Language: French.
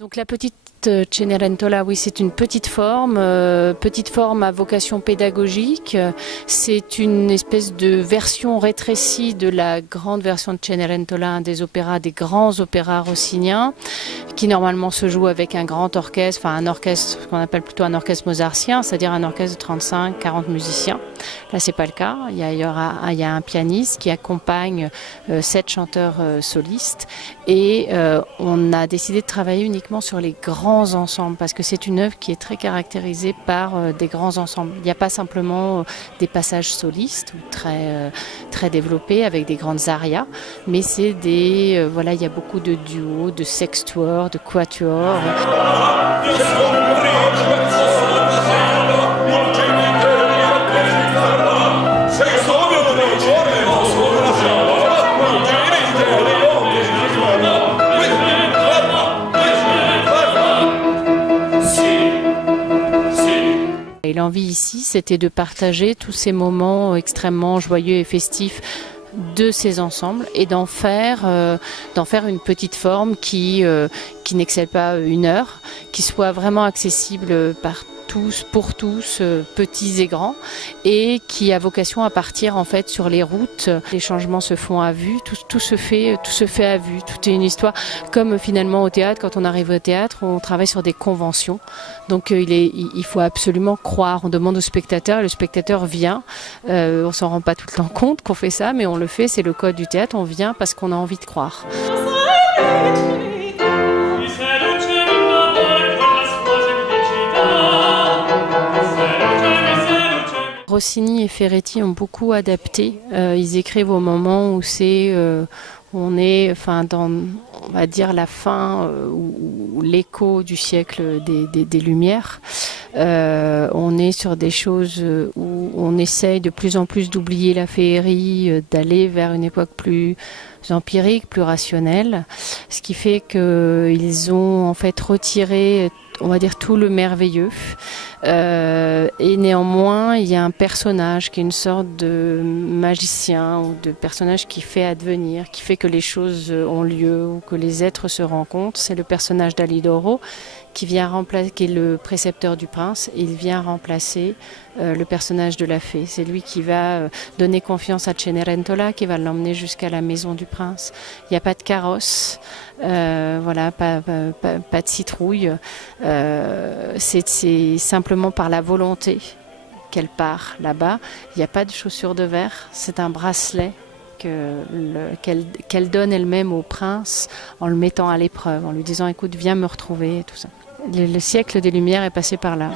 Donc la petite Cenerentola, oui, c'est une petite forme à vocation pédagogique. C'est une espèce de version rétrécie de la grande version de Cenerentola, un des grands opéras rossiniens, qui normalement se joue avec un grand orchestre, enfin un orchestre, ce qu'on appelle plutôt un orchestre mozartien, c'est-à-dire un orchestre de 35-40 musiciens. Là, c'est pas le cas. Il y a un pianiste qui accompagne 7 chanteurs solistes, et on a décidé de travailler uniquement sur les grands ensembles, parce que c'est une œuvre qui est très caractérisée par des grands ensembles. Il n'y a pas simplement des passages solistes ou très développés avec des grandes arias, mais c'est il y a beaucoup de duos, de sextuors, de quatuors. Et l'envie ici, c'était de partager tous ces moments extrêmement joyeux et festifs de ces ensembles et d'en faire une petite forme qui n'excède pas 1 heure, qui soit vraiment accessible pour tous, petits et grands, et qui a vocation à partir en fait sur les routes. Les changements se font à vue, tout se fait à vue. Tout est une histoire, comme finalement au théâtre. Quand on arrive au théâtre, on travaille sur des conventions. Donc il faut absolument croire. On demande au spectateur, et le spectateur vient. On s'en rend pas tout le temps compte qu'on fait ça, mais on le fait. C'est le code du théâtre. On vient parce qu'on a envie de croire. Rossini et Ferretti ont beaucoup adapté. Ils écrivent au moment où on est dans, on va dire, la fin ou l'écho du siècle des Lumières. On est sur des choses où on essaye de plus en plus d'oublier la féerie, d'aller vers une époque plus empirique, plus rationnelle, ce qui fait qu'ils ont en fait retiré, on va dire, tout le merveilleux. Et néanmoins, il y a un personnage qui est une sorte de magicien ou de personnage qui fait advenir, qui fait que les choses ont lieu ou que les êtres se rencontrent. C'est le personnage d'Alidoro qui est le précepteur du prince. Il vient remplacer le personnage de la fée. C'est lui qui va donner confiance à Cenerentola, qui va l'emmener jusqu'à la maison du prince. Il n'y a pas de carrosse, pas de citrouille. C'est simplement par la volonté qu'elle part là-bas. Il n'y a pas de chaussures de verre, c'est un bracelet qu'elle donne elle-même au prince en le mettant à l'épreuve, en lui disant « écoute, viens me retrouver » et tout ça. Le siècle des Lumières est passé par là.